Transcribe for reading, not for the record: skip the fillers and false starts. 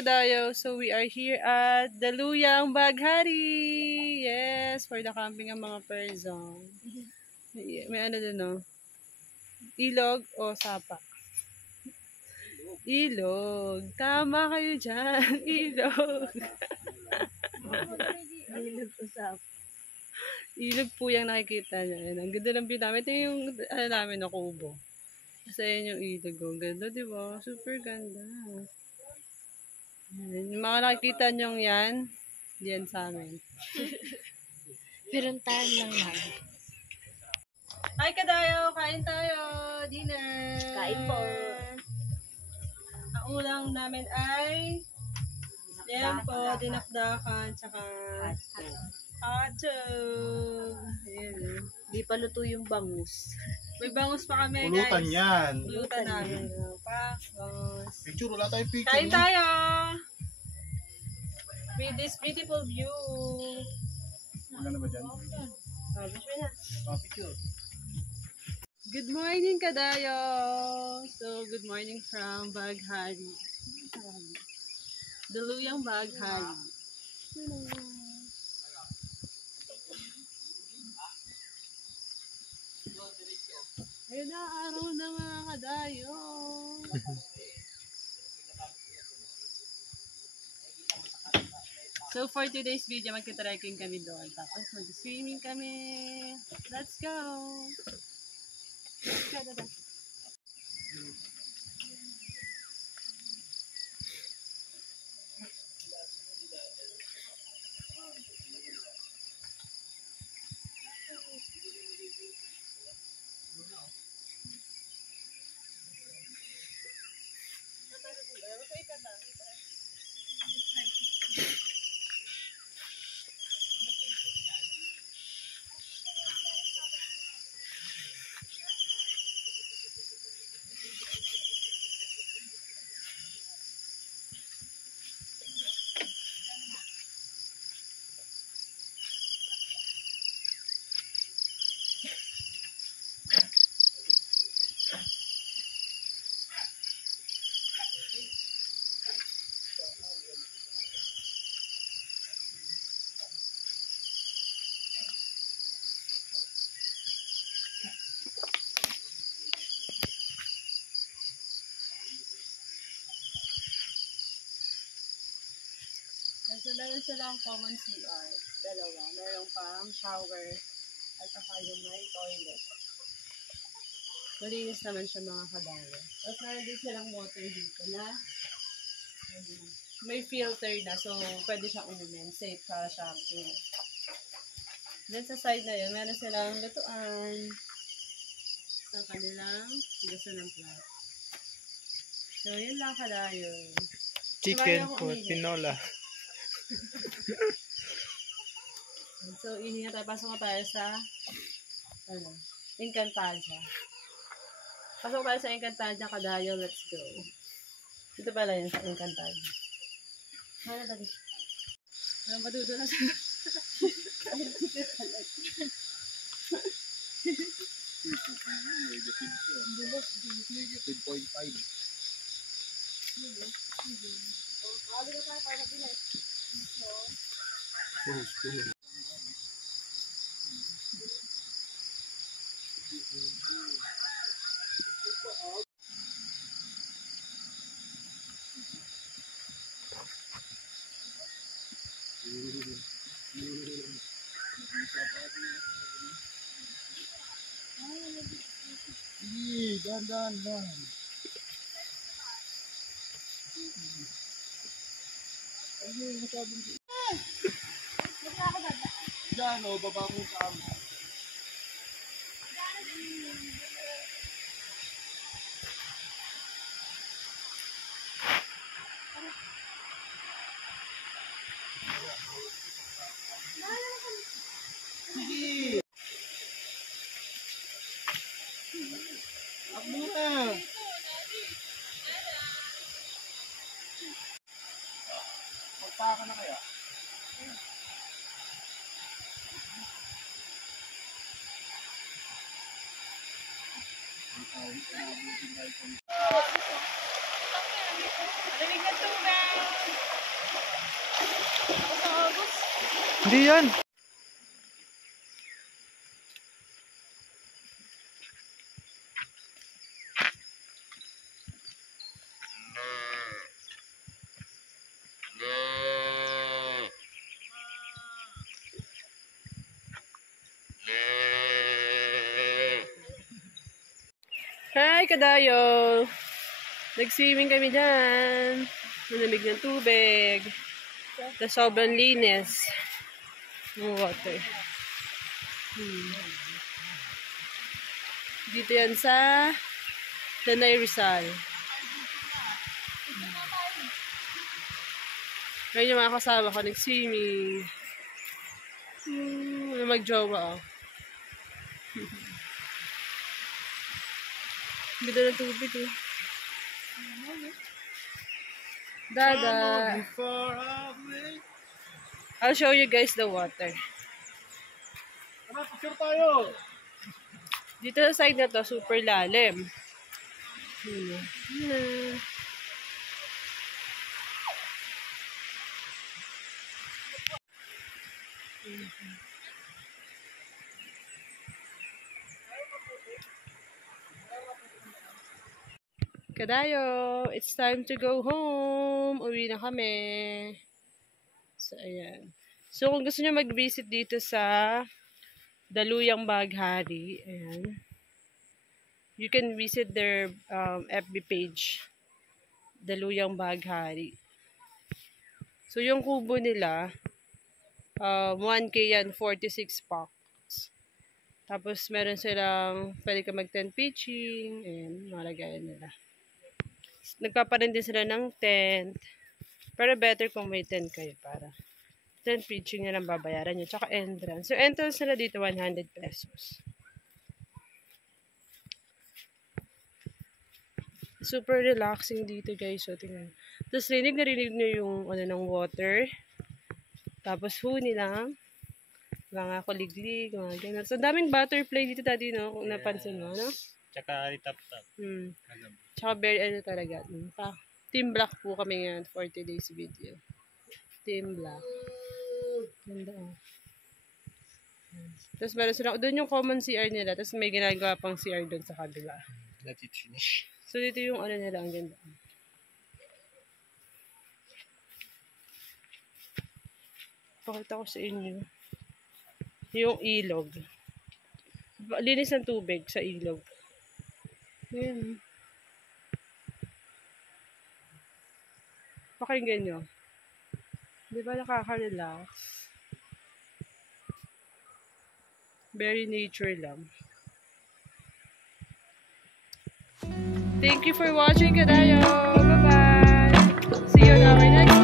Kadayo, so we are here at Daluyang Baghari. Yes, for the camping ang mga person. May ano dun, no? Ilog o sapa? Ilog. Tama kayo dyan. Ilog. Ilog o sapa. Ilog po yung nakikita nyo. Ayan, ang ganda ng view namin. Ito yung ano namin na kubo. Kasi yun yung ilog. Ang ganda, diba? Super ganda. Ayan, yung mga nakikita nyo yan, diyan sa amin. Pinuntahan lang namin. Hi Kadayo! Kain tayo! Dinner! Kain po. Ang ulang namin ay yan po, dinakdakan, tsaka hotdog. Ayan. Di pa luto yung bangus. May bangus pa kami, Pulutan guys. yan. Pulutan namin. Bangus. Picture, wala tayong picture. Kain tayo! With this beautiful view. Wala na ba dyan? Picture. Good morning, Kadayo! So, good morning from Baghari. Daluyang Baghari. Ayun na, araw na mga Kadayo. So, for today's video, magka-trekking kami doon. Tapos, mag-swimming kami. Let's go! Let's go, dada. So, meron silang common CR. Dalawa. Merong pang shower at saka yung may toilet. Malinis naman siya mga Kadayo. Tapos meron din silang water dito na may filter na. So, pwede siyang uminom. Safe para shopping. Then sa side na yun, meron silang lutuan. Sa kanilang gusto ng plat. So, yun lang Kadayo. Chicken po, tinola. So, ihinga tayo. Pasok na tayo sa Encantadia. Pasok tayo sa Encantadia, Kadayo. Let's go. Dito pala yun sa Encantadia. Hala, dali. Walang madudo na siya. Negative 0.5. Sabi ko tayo para mabilis. Dan. Diyan, o, baba mo sa amin. Sige! Akbo na! Magpaka na kaya? Malamig na tubig! Hindi yan. Hi, kadayo! Nag-swimming kami dyan. Malamig ng tubig. Na sobrang linis. Yung water. Dito yan sa Tanay Rizal. Ngayon yung mga kasama ko nag-swimming. Mag-jowa. Ganda ng tubig eh. Dada. I'll show you guys the water. Tara, picture tayo! Dito sa side na to, super lalim. Kadayo, it's time to go home. Uwi na kami. So, ayan. So, kung gusto nyo mag-visit dito sa Daluyang Baghari, ayan, you can visit their FB page, Daluyang Baghari. So, yung kubo nila, 1K yan, 46 packs. Tapos, meron silang, pwede ka mag-tent pitching, ayan, malagayan nila. Nagpaparin din sila ng tent. Pero better kung may tent kayo para tent pitching na lang babayaran nyo. Tsaka entrance. So, entrance nila dito, 100 pesos. Super relaxing dito, guys. So, tingnan. Tapos, narinig nyo yung ano, ng water. Tapos, huni lang. Mga kuliglig, mga ganyan. So, daming butterfly dito dati, no? Kung napansin mo, no? Tsaka tap-tap. Tsaka very ano talaga. Team Black po kami ngayon for today's video. Team Black. Ganda oh. Tapos meron sila, doon yung common CR nila. Tapos may ginagawa pang CR doon sa kabila. Let it finish. So dito yung ano nila, ang ganda. Pakita ko sa inyo. Yung ilog. Linis ng tubig sa ilog. Ayan. Pakinggan nyo. Di ba nakaka-relax? Very nature lang. Thank you for watching, Kadayo! Bye-bye! See you on our next